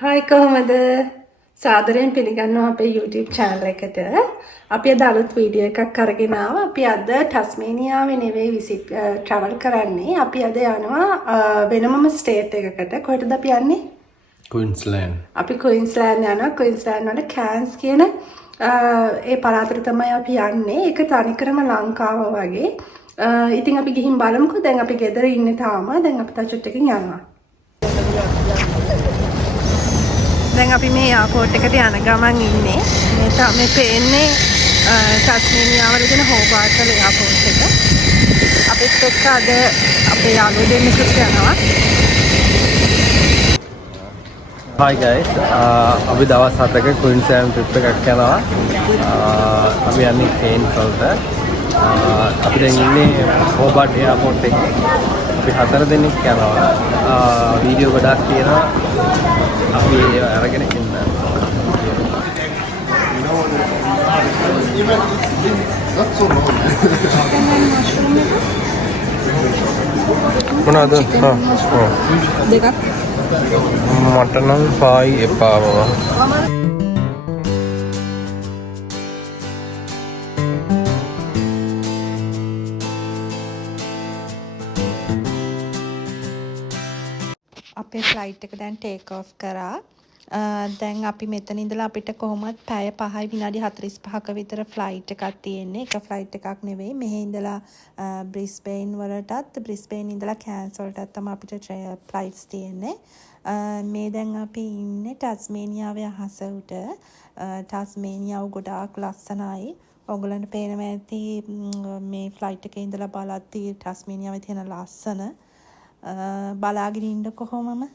Hi කොහමද? සාදරයෙන් පිළිගන්නවා අපේ YouTube channel එකට. අපි අද අලුත් වීඩියෝ එකක් අරගෙන ආවා. අපි අද ටස්මේනියාවේ නෙවෙයි travel කරන්නේ. අපි අද යනවා වෙනමම ස්ටේට් එකකට. කොහෙටද අපි යන්නේ? Queensland. අපි Queensland යනවා. Queensland වල Cairns කියන ඒ පළාතට තමයි අපි යන්නේ. ඒක තනිකරම ලංකාව වගේ. ඉතින් අපි ගිහින් බලමුකෝ. දැන් අපි ගෙදර ඉන්නේ තාම. දැන් අපි තව එකකින් යනවා. දැන් අපි මේ එයාපෝට් එකට යන ගමන් ඉන්නේ. මේ පේන්නේ ටස්මේනියාවල තියෙන හෝබාර්ට් එයාපෝට් එක. අපිත් එක්ක අද අපේ යාළුවෝ දෙන්නෙකුත් යනවා. Hi guys, අපි දවස් 7ක Queensland trip එකක් යනවා. අපි යන්නේ Cairns වලට. අපි දැන් ඉන්නේ හෝබාර්ට් එයාපෝට් එකේ. අපි 4 දෙනෙක් යනවා. වීඩියෝ ගොඩක් තියෙනවා. අපි අරගෙන ඉන්න. මොනවාද? දෙකක්. මට නම් පායි එපා මම. අපේ ෆ්ලයිට් එක දැන් ටේක් ඔෆ් කරා. දැන් අපි මෙතන ඉඳලා අපිට කොහොමත් පැය 5යි විනාඩි 45ක විතර ෆ්ලයිට් එකක් තියෙන්නේ. එක ෆ්ලයිට් එකක් නෙවෙයි. මෙහි ඉඳලා බ්‍රිස්බේන් වලටත් බ්‍රිස්බේන් ඉඳලා කෑන්ස් වලටත් තමයි අපිට ෆ්ලයිට්ස් තියෙන්නේ. මේ දැන් අපි ඉන්නේ ටස්මේනියාවේ අහස උඩ. ටස්මේනියාව ගොඩාක් ලස්සනයි. ඔයගොල්ලන්ට පේනවා ඇති මේ ෆ්ලයිට් එකේ ඉඳලා බලද්දී ටස්මේනියාවේ තියෙන ලස්සන බලාගෙන ඉන්න කොහොමම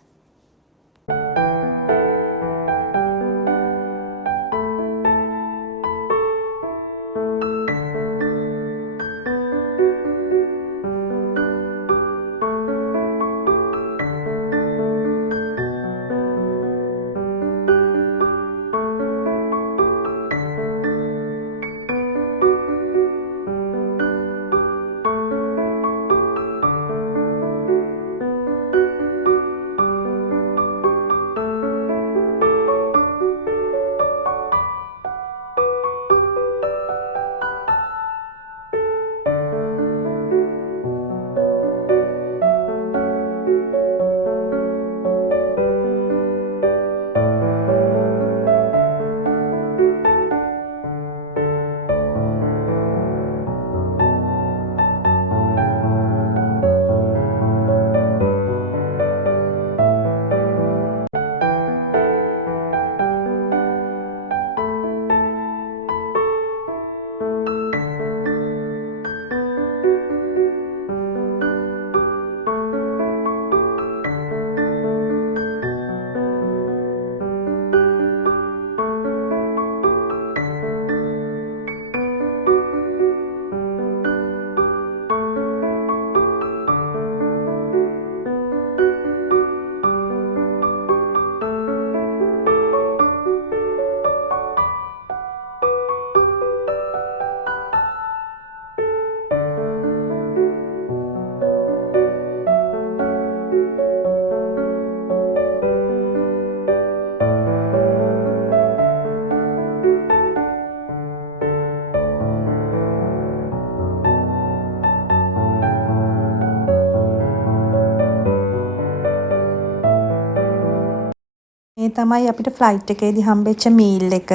මේ තමයි අපිට ෆ්ලයිට් එකේදී හම්බෙච්ච මීල් එක.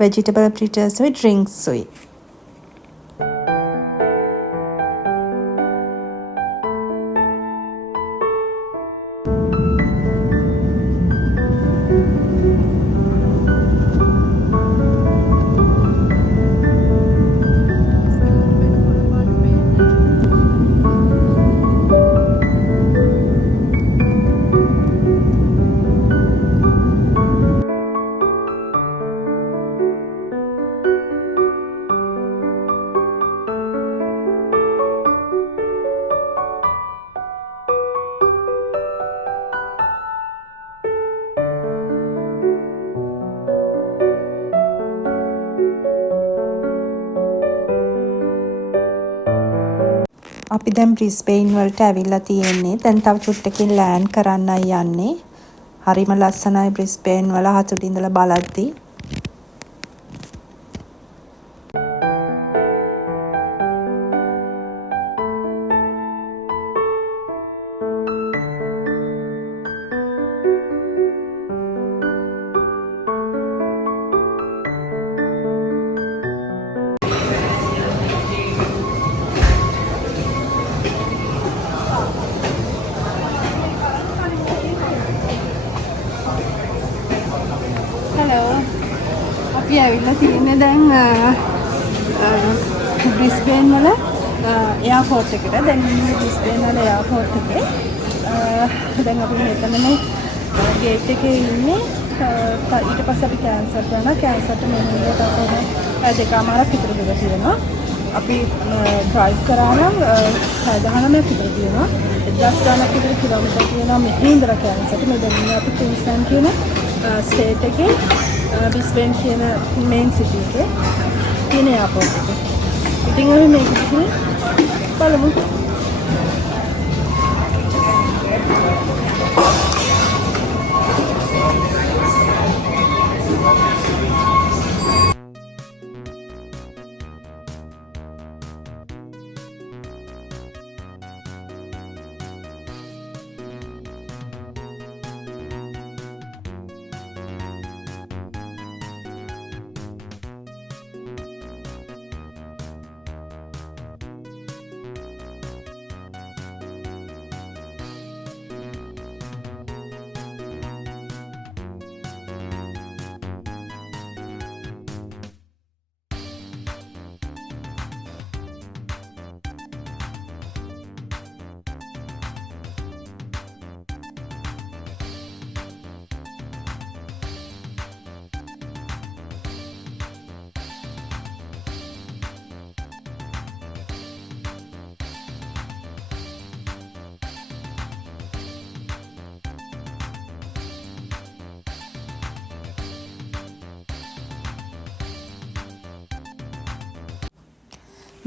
වෙජිටබල් ප්‍රිටර්ස් with drinks උයි. අපි දැන් බ්‍රිස්බේන් වලට ඇවිල්ලා තියෙන්නේ. දැන් තව චුට්ටකින් ලෑන්ඩ් කරන්නයි යන්නේ. හරිම ලස්සනයි බ්‍රිස්බේන් වල හතුට ඉඳලා බලද්දී. අපි ඇවිල්ලා තියෙන්නේ දැන් බ්‍රිස්බේන් වල එයාපෝට් එකට. දැන් ඉන්නේ බ්‍රිස්බේන් වල එයාපෝට් එකේ. දැන් අපි මෙතනනේ ගේට් එකේ ඉන්නේ. ඊට පස්සේ අපි කැන්සල් කරනවා. කැන්සල්ට මෙහෙට අපේ දෙකමාරක් විතර දුර තියෙනවා. අපි ඩ්‍රයිව් කරා නම් 19ක් විතර තියෙනවා. 10 ගානක් විතර කිලෝමීටර් තියෙනවා මෙහි ඉඳලා කැන්සල්ට. මේ දැන් ඉන්නේ අපි ක්වීන්ස්ලෑන්ඩ් කියන ස්ටේට් එකේ බ්‍රිස්බේන් කියන මේන් සිටි එකේ තියෙන එයාපෝට් එක. ඉතින් අපි මේක දිහා බලමු.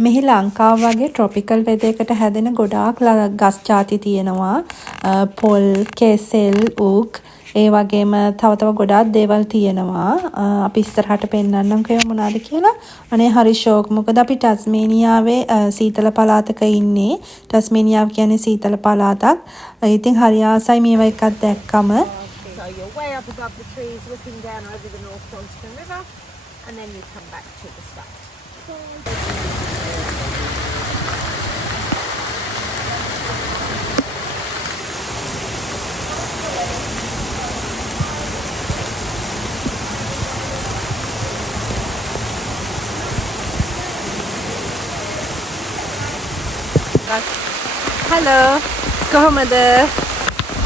මෙහි ලංකාව වගේ ට්‍රොපිකල් වෙදර් එකට හැදෙන ගොඩාක් ගස් ಜಾති තියෙනවා. පොල්, කෙසෙල්, උක්, ඒ වගේම තව ගොඩාක් දේවල් තියෙනවා. අපි ඉස්සරහට පෙන්නන්නම් කියමු මොනවාද කියලා. අනේ හරි ෂෝක්. මොකද අපි ටස්මේනියාවේ සීතල පළාතක ඉන්නේ. ටස්මේනියාව කියන්නේ සීතල පළාතක්. ඉතින් හරි ආසයි මේවා එකක් දැක්කම. So you're way up above the trees looking down over the North Johnstone River and then you come back to the site. Hello කොහොමද?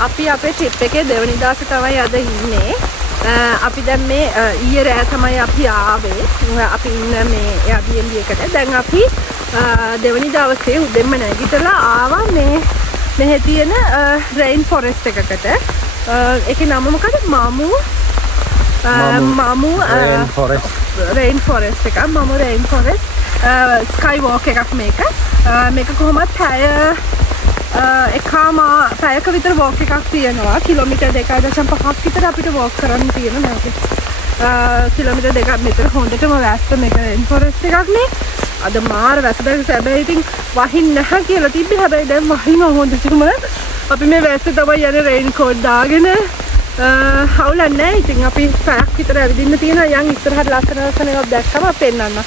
අපි අපේ ට්‍රිප් එකේ දෙවනි දවසේ තමයි අද ඉන්නේ. අපි දැන් මේ ඊයේ රෑ තමයි අපි ආවේ. අපි ඉන්න මේ Airbnb එකට. දැන් අපි දෙවනි දවසේ උදෙන්ම නැගිටලා ආවා මේ මෙහෙ තියෙන රේන් ෆොරෙස්ට් එකකට. ඒකේ නම මොකද? මමු රේන් ෆොරෙස්ට් එක. මමු රේන් ෆොරෙස්ට් ස්කයි වෝක් එකක් මේක. මේක කොහොමත් පැයක විතර වෝක් එකක් තියෙනවා. කිලෝමීටර් 2.5ක් විතර අපිට වෝක් කරන්න තියෙනවා. කිලෝමීටර් 2ක් විතර හොඳටම වැස්ස මේක රේන් ෆොරෙස්ට් එකක් නේ. අද මාර වැස්ස දැන් හැබැයි ඉතින් වහින්න නැහැ කියලා තිබ්බේ. හැබැයි දැන් වහිනවා හොඳටම. අපි මේ වැස්සේ තමයි යන්නේ රේන් කෝට් දාගෙන. හවුලක් නැහැ. ඉතින් අපි පැයක් විතර ඇවිදින්න තියෙනවා. යන් ඉස්සරහට ලස්සන ඒවා දැක්කම පෙන්නන්න.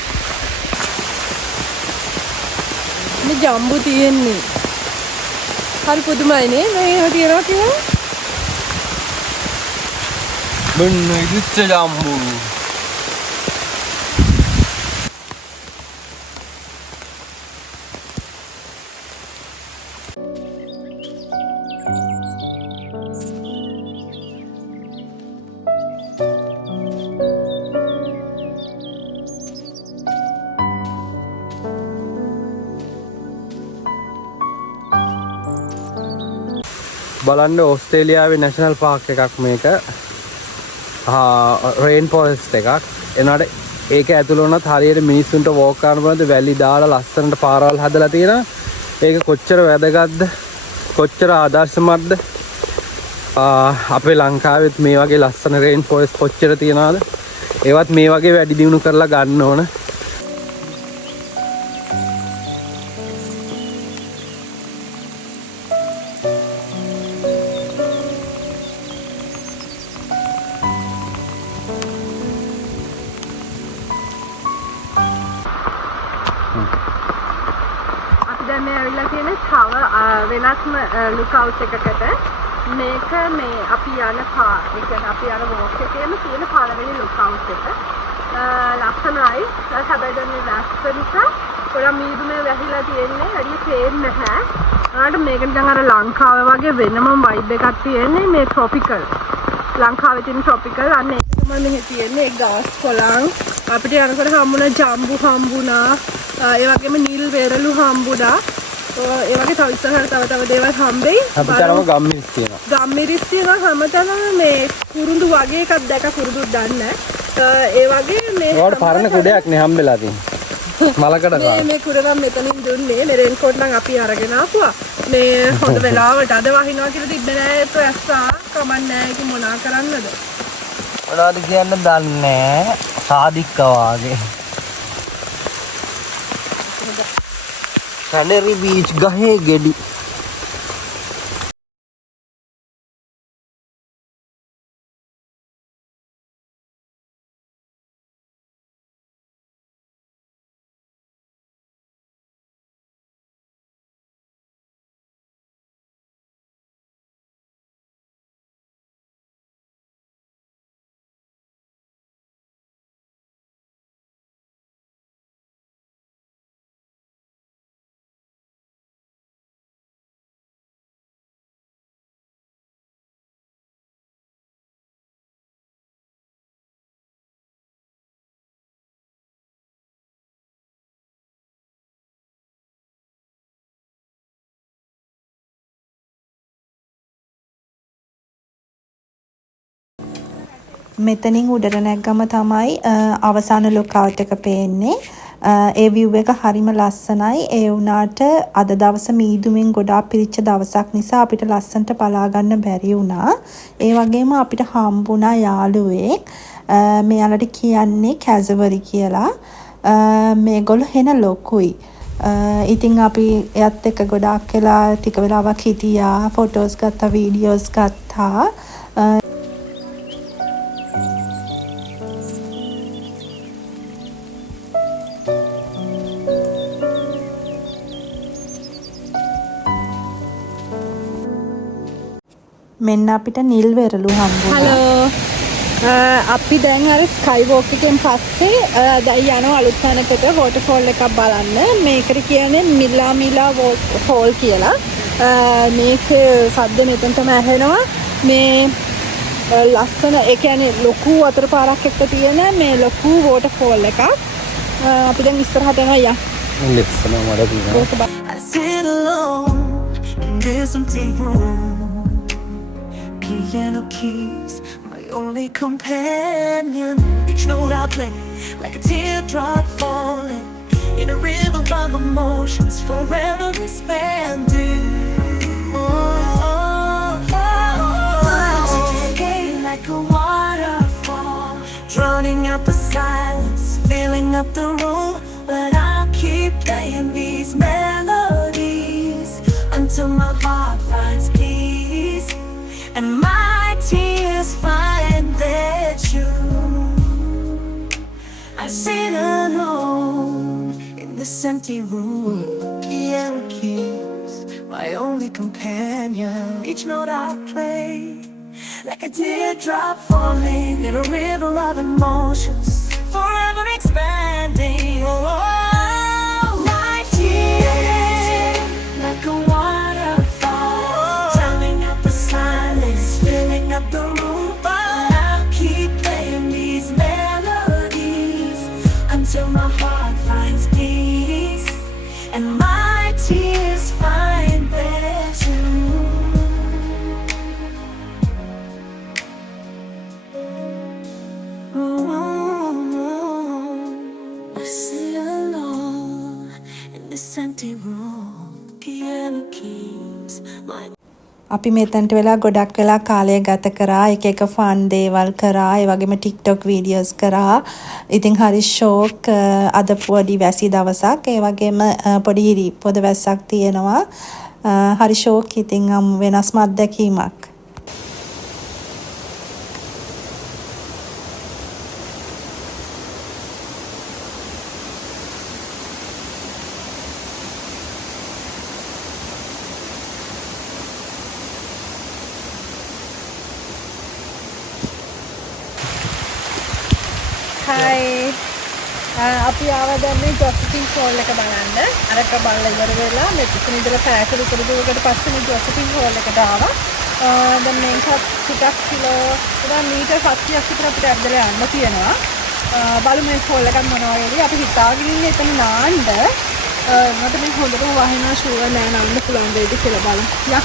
මේ ජම්බු තියෙන්නේ. හරි පුදුමයි නේ මේ තියනවා කියන්නේ. මෙන්න ඉදිච්ච ජම්බු. බලන්න ඕස්ට්‍රේලියාවේ නැෂනල් පාර්ක් එකක් මේක. රේන් ෆොරෙස්ට් එකක්. එනවාට ඒක ඇතුළේ වුණත් හරියට මිනිස්සුන්ට වෝක් කරන්න පුළුවන් වැලි දාලා ලස්සනට පාරවල් හදලා තියෙනවා. ඒක කොච්චර වැදගත්ද? කොච්චර ආදර්ශමත්ද? අපේ ලංකාවෙත් මේ වගේ ලස්සන රේන් ෆෝරෙස්ට් කොච්චර තියනවද? ඒවත් මේ වගේ වැඩි දියුණු කරලා ගන්න ඕන. දැන් මේ ඇවිල්ලා තියෙන තව වෙනස්ම ලුක්අවුට් එකකට. මේක මේ අපි යන ඒ කියන්නේ අපි යන වෝක් එකේම තියෙන පළවෙනි ලුක්අවුට් එක. ලස්සනයි. හැබැයි දැන් මේ වැස්ස නිසා පොඩක් මීදුමේ වැහිලා තියෙන්නේ. වැඩි පේන්නේ නැහැ. ආට මේක නිකන් අර ලංකාවේ වගේ වෙනම වයිබ් එකක් තියෙන්නේ මේ ට්‍රොපිකල්. ලංකාවේ තියෙන ට්‍රොපිකල් අන්න ඒක තමයි මෙහෙ තියෙන්නේ. ඒ ගාස් කොළන් අපිට යනකොට හම්බුණා ජම්බු හම්බුණා. ඒ වගේම නිල් වෙරළු හම්බුණා. ඒ වගේ තව ඉස්සරහට තව දේවල් හම්බෙයි. අපිටම ගම්මිරිස් තියෙනවා. ගම්මිරිස් තියෙනවා හැමතැනම මේ කුරුඳු වගේ එකක් දැක කුරුඳුත් දන්නේ. ඒ වගේ මේ ඒවට පරණ කුඩයක් නේ හම්බෙලා තියෙන්නේ. මලකඩ ගාන. මේ කුඩ නම් මෙතනින් දුන්නේ. මේ රේන්කෝට් නම් අපි අරගෙන ආපුවා. මේ හොඳ වෙලාවට අද වහිනවා කියලා තිබ්බේ නෑ. ඒක ඇස්සා කමක් නෑ. ඒක මොනා කරන්නද? මොනවද කියන්න දන්නේ සාදික්ක වාගේ. කැනරි බීච් ගහේ ගෙඩි. මෙතනින් උඩට නැග්ගම තමයි අවසාන ලුක්අවුට් එක පේන්නේ. ඒ view එක හරිම ලස්සනයි. ඒ වුණාට අද දවස මීදුමින් ගොඩාක් පිරිච්ච දවසක් නිසා අපිට ලස්සනට බලා ගන්න බැරි වුණා. ඒ වගේම අපිට හම්බුණා යාළුවෙක්. මෙයාලට කියන්නේ කැසවරි කියලා. මේගොල්ලෝ හෙන ලොකුයි. ඉතින් අපි එයත් එක්ක ගොඩාක් වෙලා ටික වෙලාවක් හිටියා. ෆොටෝස් ගත්තා, වීඩියෝස් ගත්තා. මෙන්න අපිට නිල් වෙරළු හම්බුණා. හලෝ. අපි දැන් අර ස්කයි වෝක් එකෙන් පස්සේ දැන් යනවා අලුත් තැනකට වෝටර්ෆෝල් එකක් බලන්න. මේකට කියන්නේ මිලා ෆෝල් කියලා. මේක සද්ද මෙතනටම ඇහෙනවා. මේ ලස්සන ඒ කියන්නේ ලොකු වතුර පාරක් එක්ක තියෙන මේ ලොකු වෝටර්ෆෝල් එකක්. අපි දැන් ඉස්සරහට යනවා යා. ලස්සන මඩ තියෙනවා. I sit alone in this empty room. Piano keys, my only companion. Each note I play like a teardrop falling in a river of emotions, forever expanding. Escape like a waterfall, drowning out the silence, filling up the room. But I keep playing these melodies until my heart finds peace and my tears find their tune. I sit alone in this empty room. Piano keys, my only companion. Each note I play like a teardrop falling in a river of emotions, forever expanding. My tears like a waterfall, drowning out the silence, filling up the room. But I'll keep playing these melodies until my heart finds peace and my tears find their tune. I sit alone in this empty room. Piano keys, my අපි මෙතනට වෙලා ගොඩක් වෙලා කාලය ගත කරා. එක fun දේවල් කරා. ඒ වගේම TikTok වීඩියෝස් කරා. ඉතින් හරි ෂෝක් අද පොඩි වැසි දවසක්. ඒ වගේම පොඩි හිරි පොද වැස්සක් තියෙනවා. හරි ෂෝක්. ඉතින් වෙනස්ම අත්දැකීමක්. හයි අපි ආව දැන් මේ ජොසපින් ෆෝල් එක බලන්න. අරක බලලා ඉවර වෙලා මෙතන ඉඳලා පැයක විතර දුරකට පස්සේ මේ ජොසපින් ෆෝල් එකට ආවා. දැන් මේකත් ටිකක් කිලෝ ඉතින් මීටර් 700ක් විතර අපිට ඇද්දලා යන්න තියෙනවා. බලමු මේ ෆෝල් එකක් මොනවා වේද. අපි හිතාගෙන ඉන්නේ එතන නාන්න. මට මේ හොඳටම වහිනා ෂුවර් නෑ නන්න පුළුවන් දෙයිද කියලා බලමු. යා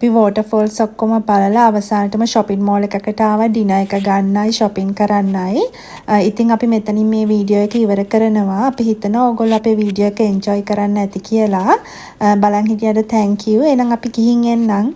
අපි වෝටර්ෆෝල්ස් ඔක්කොම බලලා අවසානටම shopping mall එකකට ආවා ඩිනර් එක ගන්නයි shopping කරන්නයි. ඉතින් අපි මෙතනින් මේ වීඩියෝ එක ඉවර කරනවා. අපි හිතනවා ඕගොල්ලෝ අපේ වීඩියෝ එක enjoy කරන්න ඇති කියලා. බලන් හිටියට thank you. එහෙනම් අපි ගිහින් එන්නම්.